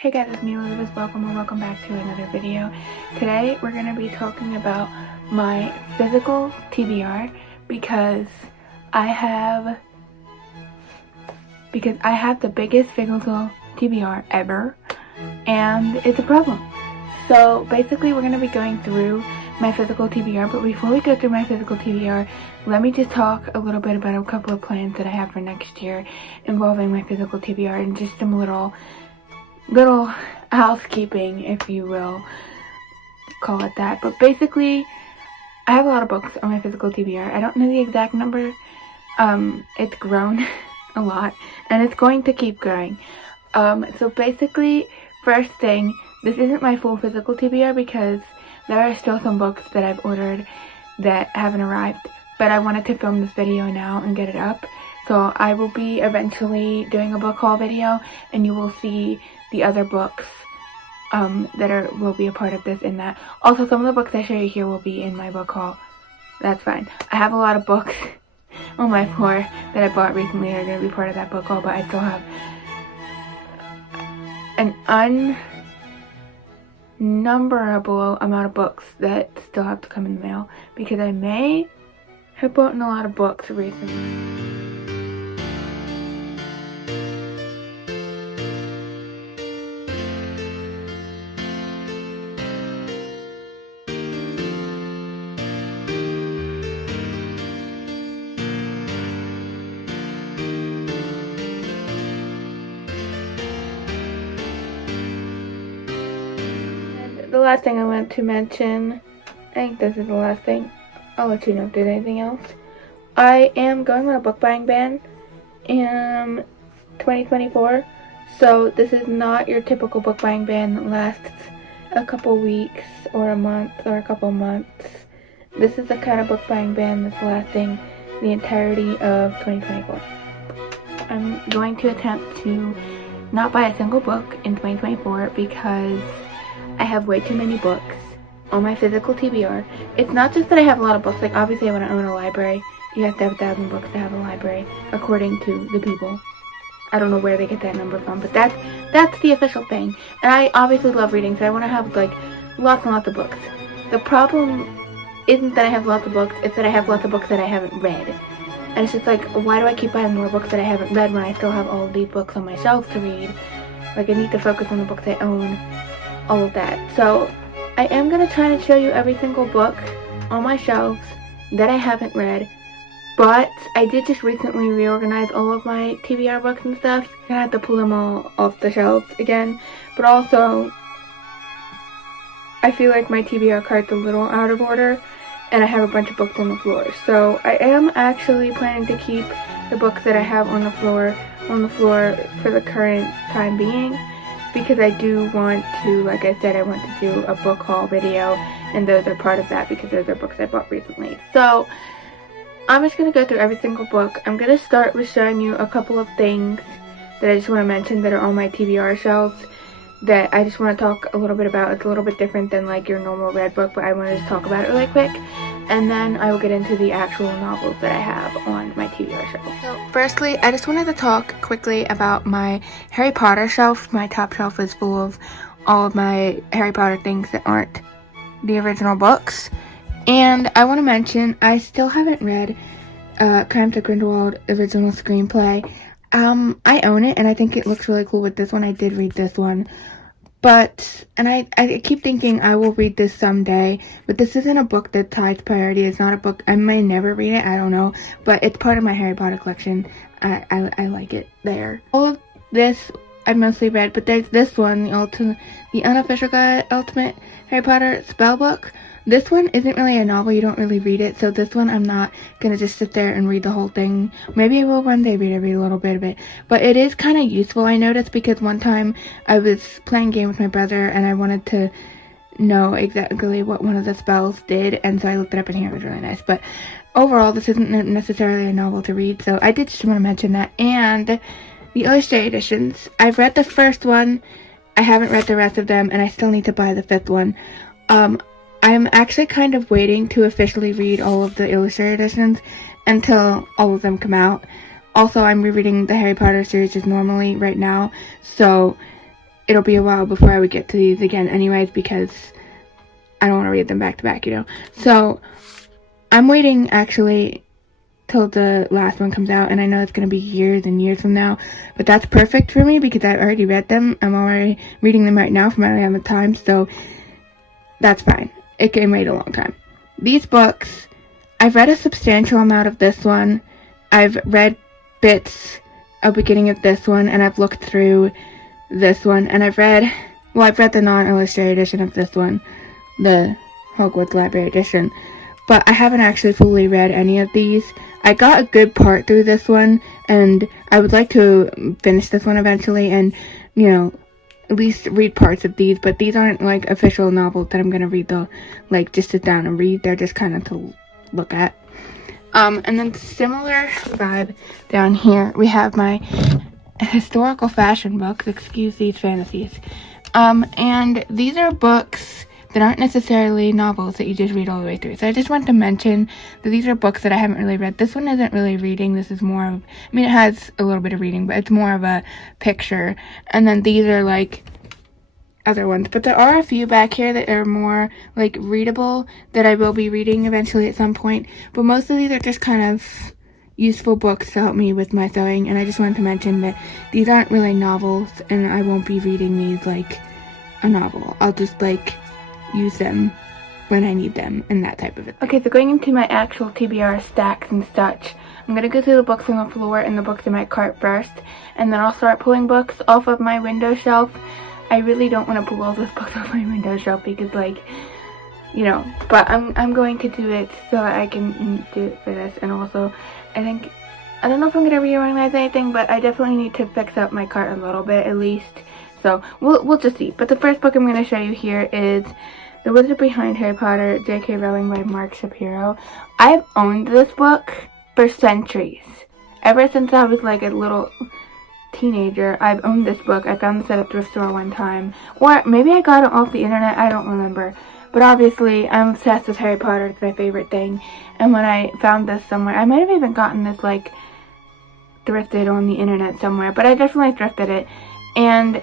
Hey guys, it's me Elisabeth. Welcome back to another video. Today we're going to be talking about my physical TBR because I have the biggest physical TBR ever, and it's a problem. So basically we're going to be going through my physical TBR, but before we go through my physical TBR, let me just talk a little bit about a couple of plans that I have for next year involving my physical TBR and just some little housekeeping, if you will call it that. But basically, I have a lot of books on my physical TBR. I don't know the exact number. It's grown a lot, and it's going to keep growing. So basically, first thing, this isn't my full physical TBR because there are still some books that I've ordered that haven't arrived, but I wanted to film this video now and get it up. So I will be eventually doing a book haul video, and you will see the other books that will be a part of this in that. Also, some of the books I show you here will be in my book haul. That's fine. I have a lot of books on my floor that I bought recently that are going to be part of that book haul, but I still have an unnumberable amount of books that still have to come in the mail because I may have bought in a lot of books recently. The last thing I want to mention, I think this is the last thing. I'll let you know if there's anything else. I am going on a book buying ban in 2024. So this is not your typical book buying ban that lasts a couple weeks or a month or a couple months. This is the kind of book buying ban that's lasting the entirety of 2024. I'm going to attempt to not buy a single book in 2024 because I have way too many books on my physical TBR. It's not just that I have a lot of books. Like, obviously I want to own a library. You have to have 1,000 books to have a library, according to the people. I don't know where they get that number from, but that's the official thing. And I obviously love reading, so I want to have, like, lots and lots of books. The problem isn't that I have lots of books, it's that I have lots of books that I haven't read. And it's just like, why do I keep buying more books that I haven't read when I still have all of these books on my shelves to read? Like, I need to focus on the books I own. All of that. So I am going to try and show you every single book on my shelves that I haven't read, but I did just recently reorganize all of my TBR books and stuff. I had to pull them all off the shelves again, but also I feel like my TBR cart's a little out of order and I have a bunch of books on the floor. So I am actually planning to keep the books that I have on the floor for the current time being, because I do want to, like I said, I want to do a book haul video, and those are part of that because those are books I bought recently. So I'm just going to go through every single book. I'm going to start with showing you a couple of things that I just want to mention that are on my TBR shelves that I just want to talk a little bit about. It's a little bit different than like your normal read book, but I want to just talk about it really quick, and then I will get into the actual novels that I have on my TBR shelf. So firstly, I just wanted to talk quickly about my Harry Potter shelf. My top shelf is full of all of my Harry Potter things that aren't the original books. And I want to mention, I still haven't read Crimes of Grindelwald original screenplay. I own it, and I think it looks really cool with this one. I did read this one. But, and I keep thinking I will read this someday, but this isn't a book that's high priority. It's not a book, I may never read it, I don't know, but it's part of my Harry Potter collection. I like it there. All of this I've mostly read, but there's this one, the Unofficial Guide Ultimate Harry Potter Spellbook. This one isn't really a novel, you don't really read it, so this one I'm not gonna just sit there and read the whole thing. Maybe I will one day read a little bit of it, but it is kind of useful, I noticed, because one time I was playing a game with my brother and I wanted to know exactly what one of the spells did, and so I looked it up in here. It was really nice. But overall, this isn't necessarily a novel to read, so I did just want to mention that. And the illustrated editions, I've read the first one, I haven't read the rest of them, and I still need to buy the fifth one. I'm actually kind of waiting to officially read all of the illustrated editions until all of them come out. Also, I'm rereading the Harry Potter series just normally right now, so it'll be a while before I would get to these again anyways, because I don't want to read them back to back, you know. So I'm waiting actually till the last one comes out, and I know it's going to be years and years from now, but that's perfect for me because I've already read them. I'm already reading them right now from my own time, so that's fine. It can wait a long time. These books, I've read a substantial amount of this one. I've read bits of beginning of this one, and I've looked through this one, and I've read the non-illustrated edition of this one, the Hogwarts Library edition, but I haven't actually fully read any of these. I got a good part through this one, and I would like to finish this one eventually, and, you know, at least read parts of these, but these aren't, like, official novels that I'm gonna read, though, like, just sit down and read. They're just kind of to look at. And then similar vibe down here, we have my historical fashion books, excuse these fantasies, and these are books that aren't necessarily novels that you just read all the way through. So I just want to mention that these are books that I haven't really read. This one isn't really reading. This is more of, I mean, it has a little bit of reading, but it's more of a picture. And then these are, like, other ones. But there are a few back here that are more, like, readable that I will be reading eventually at some point. But most of these are just kind of useful books to help me with my sewing. And I just wanted to mention that these aren't really novels, and I won't be reading these like a novel. I'll just, like, use them when I need them and that type of it. Okay, so going into my actual TBR stacks and such, I'm gonna go through the books on the floor and the books in my cart first, and then I'll start pulling books off of my window shelf. I really don't want to pull all those books off my window shelf because, like, you know, but I'm going to do it so that I can do it for this. And also, I don't know if I'm gonna reorganize anything, but I definitely need to fix up my cart a little bit at least. So we'll just see. But the first book I'm going to show you here is The Wizard Behind Harry Potter, J.K. Rowling by Mark Shapiro. I've owned this book for centuries. Ever since I was like a little teenager, I've owned this book. I found this at a thrift store one time. Or maybe I got it off the internet, I don't remember. But obviously, I'm obsessed with Harry Potter. It's my favorite thing. And when I found this somewhere, I might have even gotten this, like, thrifted on the internet somewhere. But I definitely thrifted it. And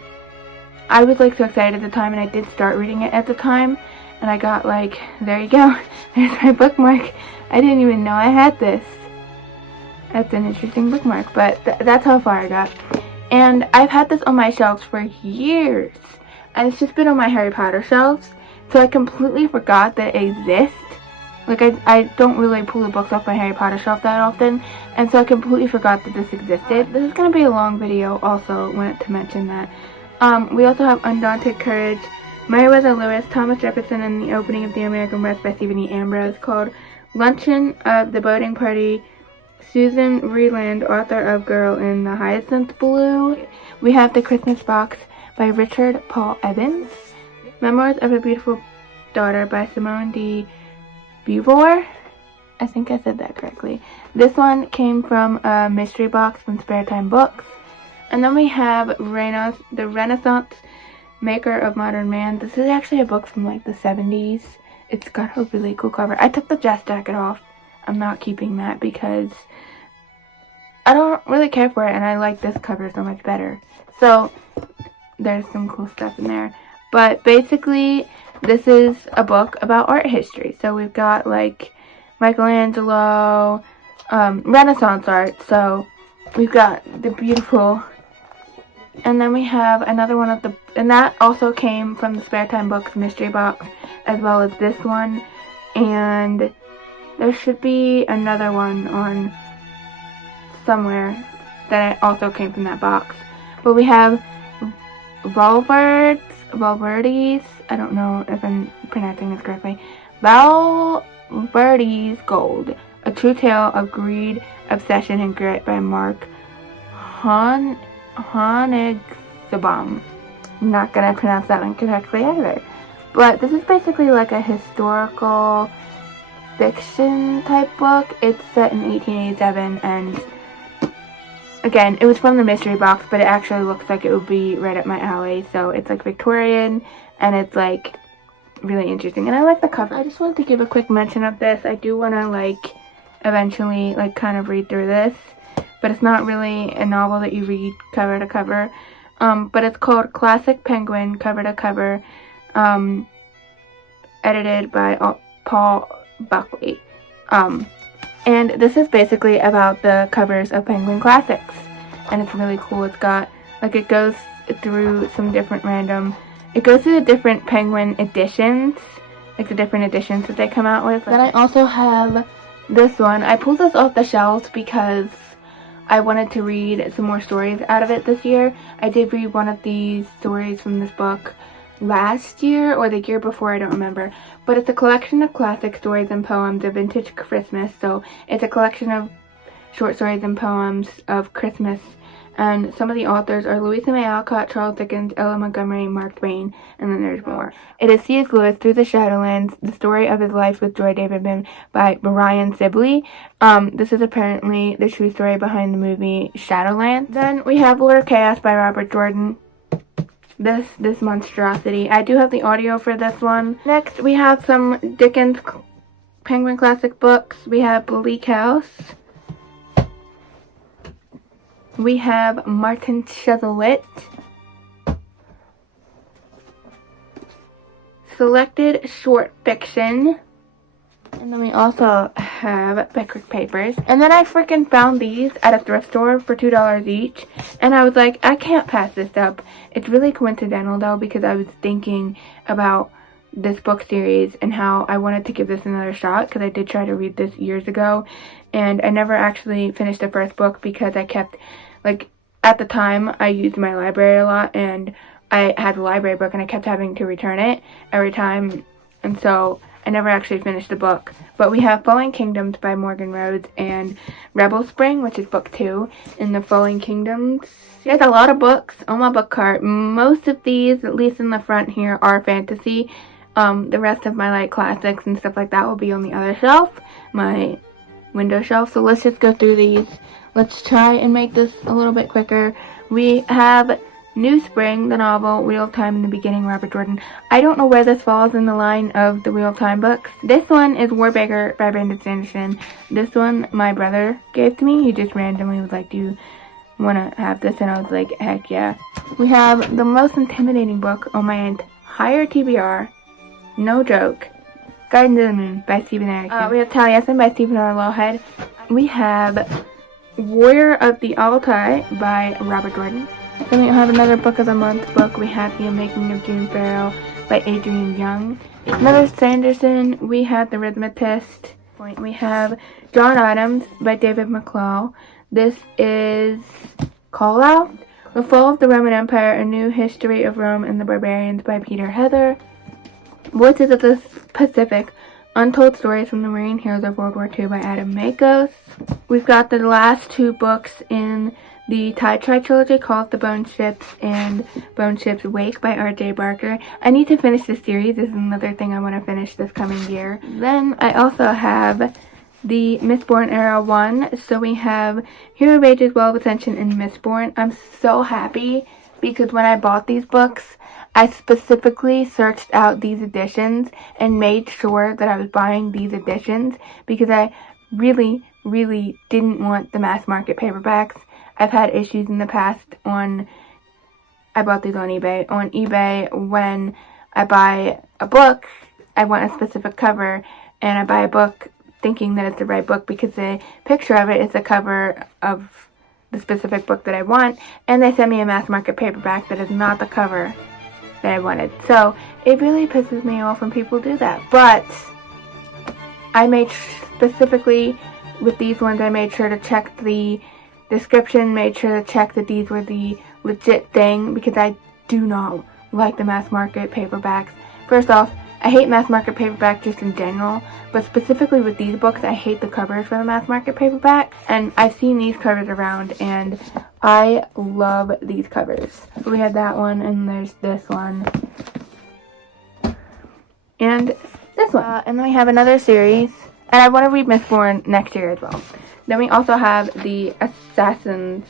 I was, like, so excited at the time, and I did start reading it at the time, and I got, like, there you go, there's my bookmark. I didn't even know I had this. That's an interesting bookmark, but that's how far I got. And I've had this on my shelves for years, and it's just been on my Harry Potter shelves, so I completely forgot that it exists. Like, I don't really pull the books off my Harry Potter shelf that often, and so I completely forgot that this existed. This is going to be a long video also, wanted to mention that. We also have Undaunted Courage, Meriwether Lewis, Thomas Jefferson, and the Opening of the American West by Stephen E. Ambrose, called Luncheon of the Boating Party, Susan Vreeland, author of Girl in the Hyacinth Blue. We have The Christmas Box by Richard Paul Evans, Memoirs of a Beautiful Daughter by Simone de Beauvoir. I think I said that correctly. This one came from a mystery box from Spare Time Books. And then we have The Renaissance Maker of Modern Man. This is actually a book from, like, the 70s. It's got a really cool cover. I took the Jess jacket off. I'm not keeping that because I don't really care for it, and I like this cover so much better. So there's some cool stuff in there. But basically, this is a book about art history. So we've got, like, Michelangelo, Renaissance art. So we've got the beautiful... And then we have another one of the... And that also came from the Spare Time Books mystery box, as well as this one. And there should be another one on somewhere that also came from that box. But we have Valverde's, I don't know if I'm pronouncing this correctly, Valverde's Gold, A True Tale of Greed, Obsession, and Grit by Mark Honigsabaum. I'm not gonna pronounce that one correctly either. But this is basically like a historical fiction type book. It's set in 1887, and again, it was from the mystery box, but it actually looks like it would be right up my alley. So it's like Victorian, and it's like really interesting, and I like the cover. I just wanted to give a quick mention of this. I do want to like eventually like kind of read through this, but it's not really a novel that you read cover to cover. but it's called Classic Penguin Cover to Cover, edited by Paul Buckley. And this is basically about the covers of Penguin Classics, and it's really cool. It's got, like, it goes through some different it goes through the different Penguin editions, like the different editions that they come out with. Then I also have this one. I pulled this off the shelves because I wanted to read some more stories out of it this year. I did read one of these stories from this book last year or the year before, I don't remember, but it's a collection of classic stories and poems of vintage Christmas. So it's a collection of short stories and poems of Christmas, and some of the authors are Louisa May Alcott, Charles Dickens, Ella Montgomery, Mark Twain, and then there's more. It is C.S. Lewis, Through the Shadowlands, the story of his life with Joy Davidman by Brian Sibley. This is apparently the true story behind the movie Shadowlands. Then we have Lord of Chaos by Robert Jordan. This monstrosity. I do have the audio for this one. Next, we have some Dickens Penguin Classic books. We have Bleak House. We have Martin Chuzzlewit. Selected Short Fiction. And then we also have Pickwick Papers. And then I freaking found these at a thrift store for $2 each. And I was like, I can't pass this up. It's really coincidental though, because I was thinking about this book series and how I wanted to give this another shot, because I did try to read this years ago. And I never actually finished the first book because I kept, like, at the time I used my library a lot, and I had a library book and I kept having to return it every time. And so I never actually finished the book. But we have Falling Kingdoms by Morgan Rhodes and Rebel Spring, which is book 2 in the Falling Kingdoms. There's a lot of books on my book cart. Most of these, at least in the front here, are fantasy. The rest of my, like, classics and stuff like that will be on the other shelf, my window shelf. So let's just go through these. Let's try and make this a little bit quicker. We have New Spring, the novel, Wheel of Time in the Beginning, Robert Jordan. I don't know where this falls in the line of the Wheel of Time books. This one is Warbreaker by Brandon Sanderson. This one my brother gave to me. He just randomly was like, do you want to have this? And I was like, heck yeah. We have the most intimidating book on my entire TBR. No joke. Gardens of the Moon by Stephen Erickson. We have Taliesin by Stephen R. Lawhead. We have Warrior of the Altai by Robert Jordan. Then we have another Book of the Month book. We have The Making of June Farrell by Adrian Young. Another Sanderson. We have The Rhythmatist. We have John Adams by David McCall. This is Call Out. The Fall of the Roman Empire, A New History of Rome and the Barbarians by Peter Heather. Voices of the Pacific, Untold Stories from the Marine Heroes of World War II by Adam Makos. We've got the last 2 books in the Tide trilogy called The Bone Ships and Bone Ships Wake by R.J. Barker. I need to finish this series. This is another thing I want to finish this coming year. Then I also have the Mistborn Era 1. So we have Hero of Ages, Well of Ascension, and Mistborn. I'm so happy because when I bought these books, I specifically searched out these editions and made sure that I was buying these editions because I really, really didn't want the mass market paperbacks. I've had issues in the past I bought these on eBay. On eBay, when I buy a book, I want a specific cover, and I buy a book thinking that it's the right book because the picture of it is the cover of the specific book that I want, and they send me a mass market paperback that is not the cover that I wanted. So it really pisses me off when people do that. But I made specifically with these ones, I made sure to check the description, made sure to check that these were the legit thing because I do not like the mass market paperbacks. First off, I hate mass market paperback just in general, but specifically with these books, I hate the covers for the mass market paperback, and I've seen these covers around, and I love these covers. We have that one, and there's this one, and this one. And then we have another series, and I want to read Mistborn next year as well. Then we also have the Assassin's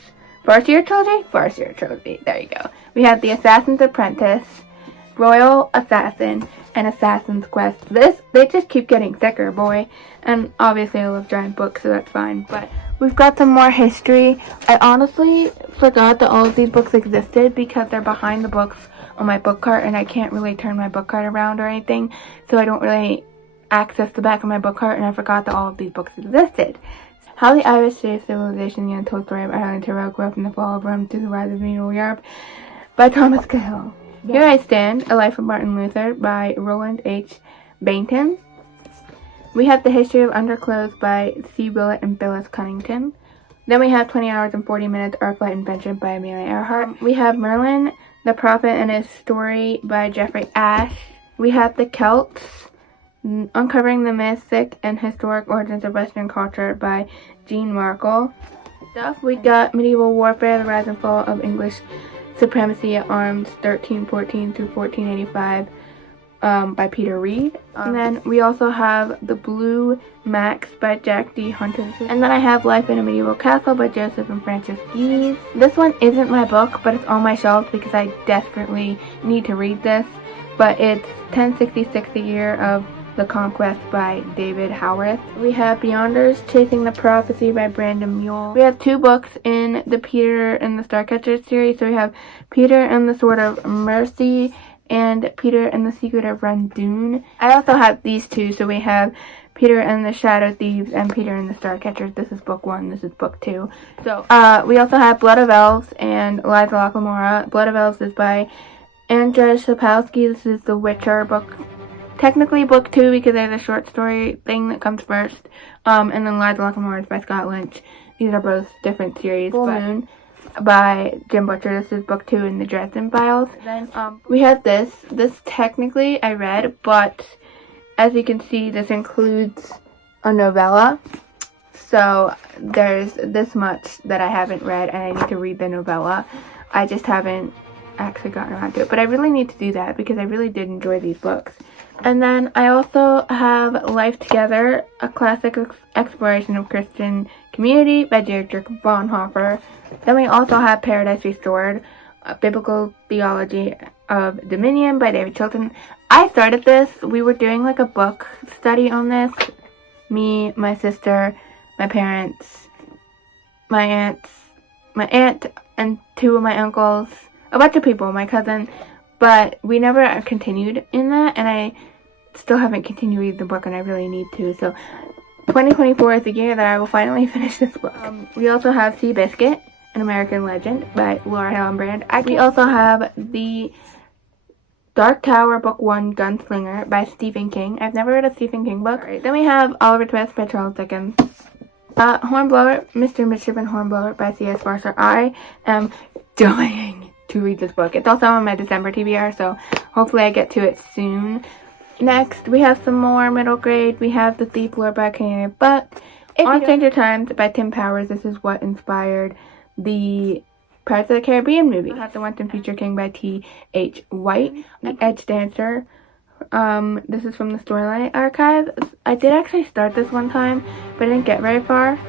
Farseer Trilogy, there you go. We have the Assassin's Apprentice, Royal Assassin, and Assassin's Quest. They just keep getting thicker, boy. And obviously I love giant books, so that's fine. But We've got some more history. I honestly forgot that all of these books existed because they're behind the books on my book cart, and I can't really turn my book cart around or anything, so I don't really access the back of my book cart, and I forgot that all of these books existed. How the Irish Saved Civilization, the Untold Story of Ireland Tyrrell grew up in the fall of Rome through the rise of medieval Europe by Thomas Cahill. Here I Stand, A Life of Martin Luther by Roland H. Bainton. We have The History of Underclothes by C. Willett and Phyllis Cunnington. Then we have 20 Hours and 40 Minutes, Our Flight and Friendship by Amelia Earhart. We have Merlin, the Prophet and His Story by Jeffrey Ashe. We have The Celts, Uncovering the Mystic and Historic Origins of Western Culture by Jean Markle. We got Medieval Warfare, The Rise and Fall of English Supremacy at Arms, 1314 through 1485. By Peter Reed. And then we also have The Blue Max by Jack D. Hunter. And then I have Life in a Medieval Castle by Joseph and Frances Gies. This one isn't my book, but it's on my shelf because I desperately need to read this. But it's 1066, the Year of the Conquest by David Howarth. We have Beyonders, Chasing the Prophecy by Brandon Mule. We have two books in the Peter and the Starcatcher series. So we have Peter and the Sword of Mercy and Peter and the Secret of Randoon. I also have these two, so we have Peter and the Shadow Thieves and Peter and the Starcatchers. This is book 1, this is book 2. So, we also have Blood of Elves and Liza Lockamora. Blood of Elves is by Andrzej Sapkowski. This is the Witcher book. Technically book 2 because there's a short story thing that comes first. And then Liza Lockamora is by Scott Lynch. These are both different series. Full Moon by Jim Butcher. This is book 2 in the Dresden Files. Then we have this. This technically I read, but as you can see, this includes a novella. So there's this much that I haven't read, and I need to read the novella. I just haven't actually gotten around to it, but I really need to do that because I really did enjoy these books. And then I also have Life Together, a classic exploration of Christian community by Dietrich Bonhoeffer. Then we also have Paradise Restored, a biblical theology of dominion by David Chilton. I started this. We were doing like a book study on this. Me, my sister, my parents, my aunt, and 2 of my uncles, a bunch of people, my cousin. But we never continued in that, and I still haven't continued reading the book, and I really need to. So 2024 is the year that I will finally finish this book. We also have Seabiscuit, An American Legend by Laura Hillenbrand. We also have The Dark Tower, Book 1, Gunslinger by Stephen King. I've never read a Stephen King book. Right. Then we have Oliver Twist by Charles Dickens. Hornblower, Mr. Mischief and Hornblower by C.S. Marshall. I am dying to read this book. It's also on my December TBR, so hopefully I get to it soon. Next, we have some more middle grade. We have The Thief Lord by Cornelia Buck. On Stranger Times by Tim Powers. This is what inspired the Pirates of the Caribbean movie. We have The Once and Future King by T.H. White. The Edge Dancer. This is from the Storyline Archive. I did actually start this one time, but I didn't get very far.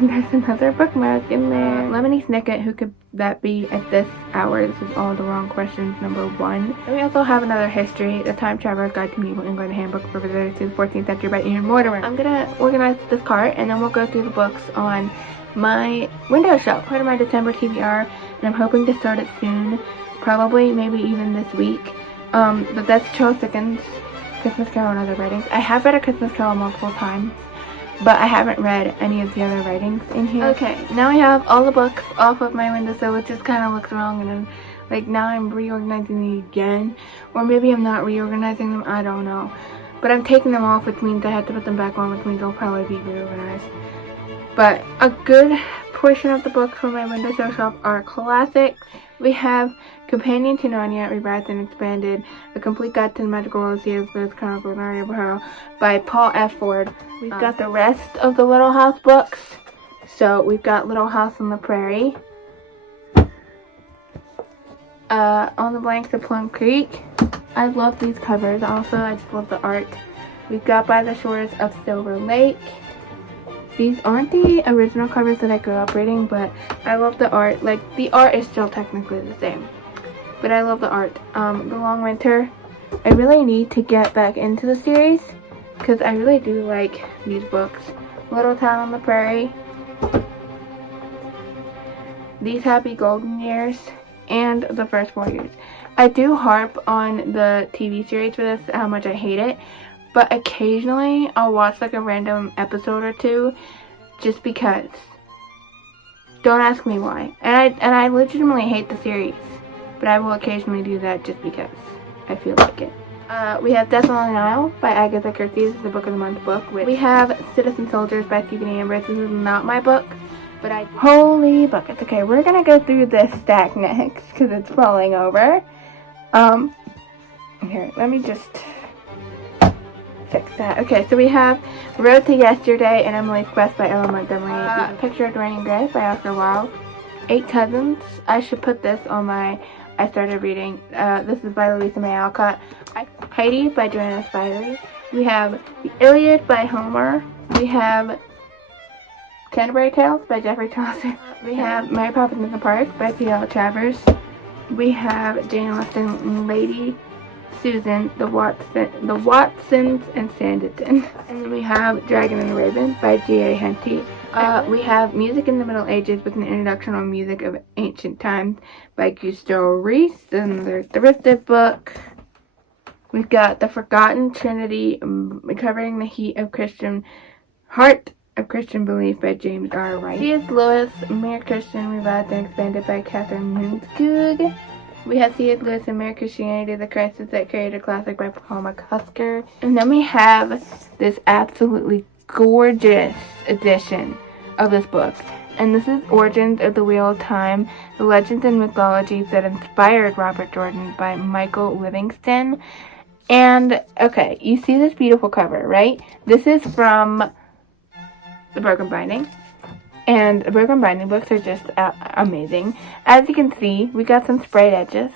There's another bookmark in there. Lemony Snicket, who could that be at this hour? This is all the wrong questions, number 1. And we also have another history, The Time Traveler's Guide to Medieval England, Handbook for Visitors to the 14th Century by Ian Mortimer. I'm gonna organize this cart, and then we'll go through the books on my window shelf. Part of my December TBR, and I'm hoping to start it soon. Probably, maybe even this week. But that's Charles Dickens' Christmas Carol and Other Writings. I have read A Christmas Carol multiple times, but I haven't read any of the other writings in here. Okay, now I have all the books off of my windowsill, which just kind of looks wrong, and I'm, like, now I'm reorganizing them again. Or maybe I'm not reorganizing them, I don't know. But I'm taking them off, which means I have to put them back on, which means they'll probably be reorganized. But a good portion of the books from my windowsill shop are classics. We have Companion to Narnia, Revised and Expanded, A Complete Guide to the Magical World of C.S. Chronicles of Narnia Peril by Paul F. Ford. We've got the rest of the Little House books. So we've got Little House on the Prairie, On the Blanks of Plum Creek. I love these covers also. I just love the art. We've got By the Shores of Silver Lake. These aren't the original covers that I grew up reading, but I love the art. Like, the art is still technically the same, but I love the art. The Long Winter. I really need to get back into the series because I really do like these books. Little Town on the Prairie. These Happy Golden Years, and The First 4 Years. I do harp on the TV series for this, how much I hate it, but occasionally I'll watch like a random episode or two just because. Don't ask me why. And I legitimately hate the series, but I will occasionally do that just because I feel like it. We have Death on the Nile by Agatha Christie. This is the Book of the Month book. We have Citizen Soldiers by Stephen Ambrose. This is not my book, but holy buckets. Okay, we're gonna go through this stack next because it's falling over. Here, let me just fix that. Okay, so we have Road to Yesterday and Emily's Quest by Ella Montgomery. Picture of Dorian Gray by Oscar Wilde. Eight Cousins. I should put this on my I started reading. This is by Louisa May Alcott. Heidi by Joanna Spivey. We have The Iliad by Homer. We have Canterbury Tales by Geoffrey Chaucer. We have Mary Poppins in the Park by P.L. Travers. We have Jane Austen and Lady Susan, the Watsons and Sanditon. And then we have Dragon and the Raven by G.A. Henty. We have Music in the Middle Ages with an introduction on music of ancient times by Gustave Reese, another thrifted book. We've got The Forgotten Trinity, covering the heart of Christian belief by James R. Wright. C.S. Lewis, Mere Christian, revised and expanded by Catherine Minskug. We have C.S. Lewis and Mere Christianity, The Crisis That Created Classic by Paul McCusker. And then we have this absolutely gorgeous edition of this book. And this is Origins of the Wheel of Time, The Legends and Mythologies That Inspired Robert Jordan by Michael Livingston. And, okay, you see this beautiful cover, right? This is from The Broken Binding. And the Broken Binding books are just amazing. As you can see, we got some sprayed edges.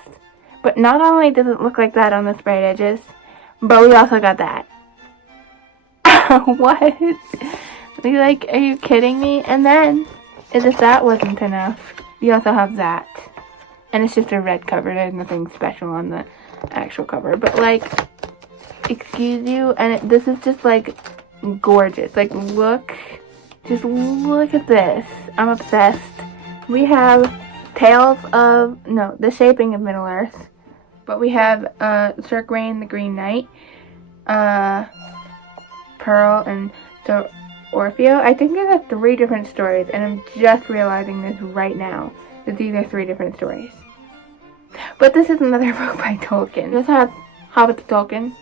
But not only does it look like that on the sprayed edges, but we also got that. What? Are you kidding me? And then, as if that wasn't enough, we also have that. And it's just a red cover. There's nothing special on the actual cover. But, excuse you, and this is just, gorgeous. Just look at this. I'm obsessed. We have The Shaping of Middle-earth. But we have Sir Gawain the Green Knight, Pearl, and Sir Orfeo. I think these are 3 different stories, and I'm just realizing this right now, that these are 3 different stories. But this is another book by Tolkien. This has Hobbit to Tolkien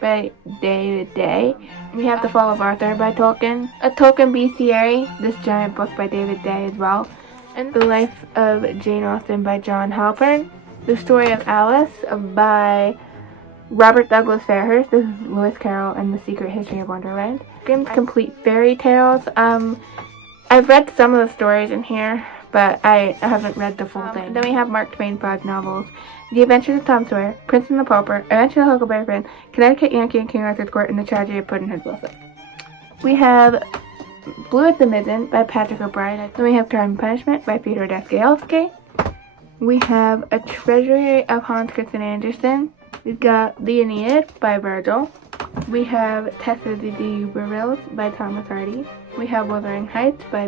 by David Day. We have The Fall of Arthur by Tolkien. A Tolkien Bestiary, this giant book by David Day as well. And The Life of Jane Austen by John Halpern. The Story of Alice by Robert Douglas Fairhurst. This is Lewis Carroll and The Secret History of Wonderland. Grimm's Complete Fairy Tales. I've read some of the stories in here, but I haven't read the full thing. Then we have Mark Twain's 5 novels. The Adventures of Tom Sawyer, Prince and the Pauper, Adventure of the Huckleberry Finn, Connecticut Yankee and King Arthur's Court, and The Tragedy of Pudd'nhead Wilson. We have Blue at the Midden by Patrick O'Brien. Then we have Crime and Punishment by Fyodor Dostoevsky. We have A Treasury of Hans Christian Andersen. We've got The Aeneid by Virgil. We have Tessa de Bourils by Thomas Hardy. We have Wuthering Heights by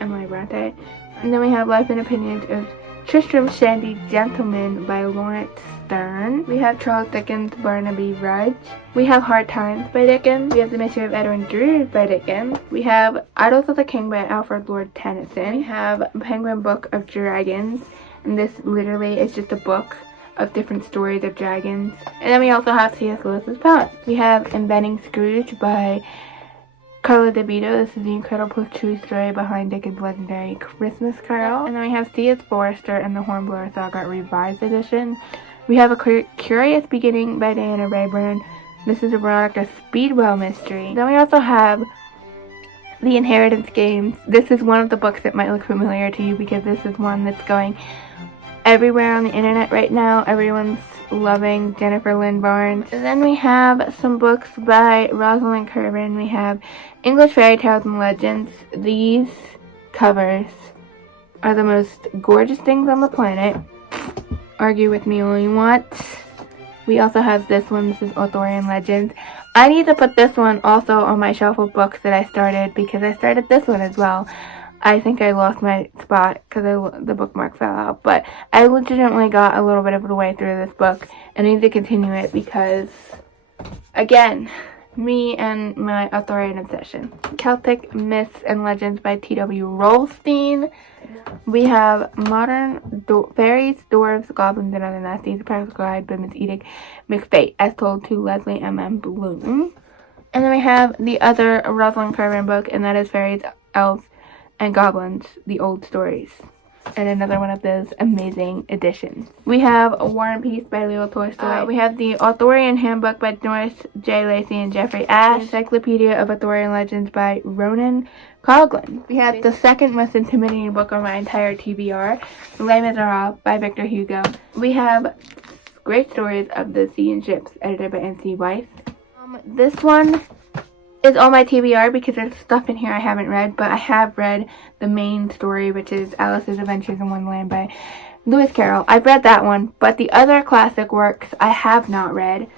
Emily Bronte. And then we have Life and Opinions of Tristram Shandy Gentleman by Lawrence Stern. We have Charles Dickens' Barnaby Rudge. We have Hard Times by Dickens. We have The Mystery of Edwin Drood by Dickens. We have Idols of the King by Alfred Lord Tennyson. We have Penguin Book of Dragons. And this literally is just a book of different stories of dragons. And then we also have C.S. Lewis's poems. We have Inventing Scrooge by Carla DeVito. This is the incredible true story behind Dickens' legendary Christmas Carol. And then we have C.S. Forester and the Hornblower Saga Revised Edition. We have A Curious Beginning by Diana Rayburn. This is a Veronica Speedwell mystery. Then we also have The Inheritance Games. This is one of the books that might look familiar to you because this is one that's going everywhere on the internet right now. Everyone's loving Jennifer Lynn Barnes. And then we have some books by Rosalind Curran. We have English Fairy Tales and Legends. These covers are the most gorgeous things on the planet. Argue with me all you want. We also have this one. This is Arthurian Legends. I need to put this one also on my shelf of books that I started because I started this one as well. I think I lost my spot because the bookmark fell out. But I legitimately got a little bit of the way through this book, and I need to continue it because, again, me and my Arthurian obsession. Celtic Myths and Legends by T.W. Rolstein. We have modern fairies, dwarves, goblins, and other nasties. A practical guide by Miss Edith McFate, as told to Leslie M.M. Bloom. And then we have the other Rosalind Carver book, and that is Fairies, Elves, and Goblins, the Old Stories. And another one of those amazing editions. We have War and Peace by Leo Tolstoy. We have the Arthurian Handbook by Norris J. Lacey and Jeffrey Ash. The Encyclopedia of Arthurian Legends by Ronan Coughlin. We have the second most intimidating book on my entire TBR, Les Miserables by Victor Hugo. We have Great Stories of the Sea and Ships, edited by N.C. Weiss. This one is on my TBR because there's stuff in here I haven't read, but I have read the main story, which is Alice's Adventures in Wonderland by Lewis Carroll. I've read that one, but the other classic works I have not read.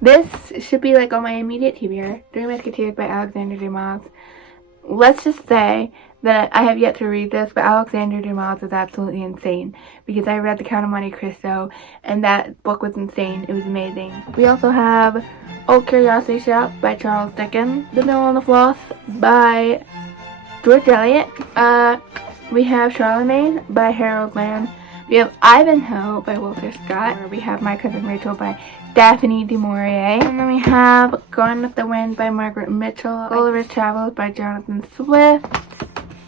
This should be like on my immediate TBR, Three Musketeers by Alexander Dumas. Let's just say that I have yet to read this, but Alexander Dumas is absolutely insane because I read The Count of Monte Cristo, and that book was insane. It was amazing. We also have Old Curiosity Shop by Charles Dickens, The Mill on the Floss by George Eliot. We have Charlemagne by Harold Land. We have Ivanhoe by Walter Scott. We have My Cousin Rachel by Daphne du Maurier. And then we have Gone with the Wind by Margaret Mitchell. Gulliver's Travels by Jonathan Swift.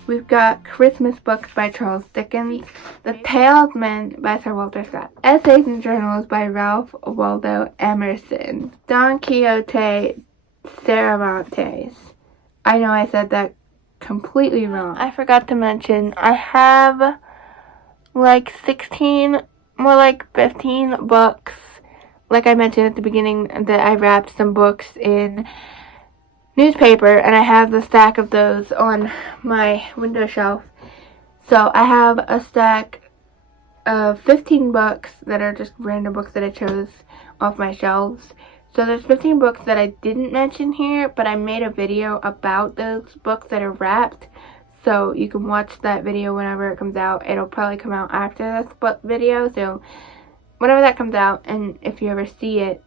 We've got Christmas Books by Charles Dickens. The Talesman by Sir Walter Scott. Essays and Journals by Ralph Waldo Emerson. Don Quixote Cervantes. I know I said that completely wrong. I forgot to mention, I have like 16, more like 15 books. Like I mentioned at the beginning, that I wrapped some books in newspaper, and I have the stack of those on my window shelf. So I have a stack of 15 books that are just random books that I chose off my shelves. So there's 15 books that I didn't mention here, but I made a video about those books that are wrapped. So you can watch that video whenever it comes out. It'll probably come out after this book video, so whenever that comes out, and if you ever see it,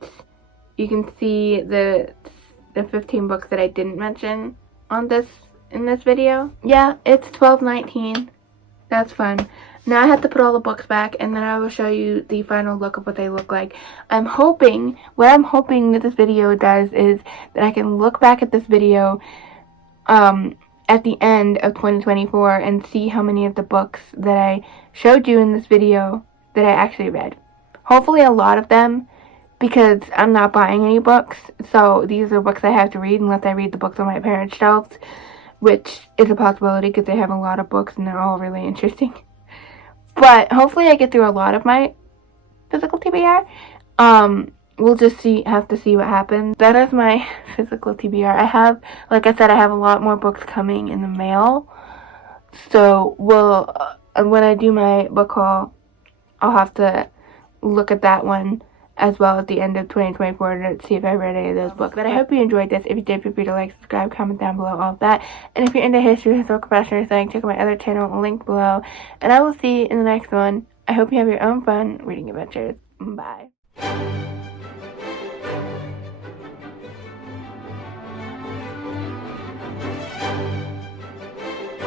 you can see the 15 books that I didn't mention in this video. Yeah, it's 12/19. That's fun. Now I have to put all the books back, and then I will show you the final look of what they look like. What I'm hoping that this video does is that I can look back at this video at the end of 2024 and see how many of the books that I showed you in this video that I actually read. Hopefully a lot of them, because I'm not buying any books, so these are books I have to read unless I read the books on my parents' shelves, which is a possibility because they have a lot of books and they're all really interesting. But hopefully I get through a lot of my physical TBR. We'll just have to see what happens. That is my physical TBR. Like I said, I have a lot more books coming in the mail. So when I do my book haul, I'll have to look at that one as well at the end of 2024 to see if I read any of those books. But I hope you enjoyed this. If you did, feel free to like, subscribe, comment down below, all of that. And if you're into history, historical fashion, or anything, check out my other channel, link below. And I will see you in the next one. I hope you have your own fun reading adventures. Bye.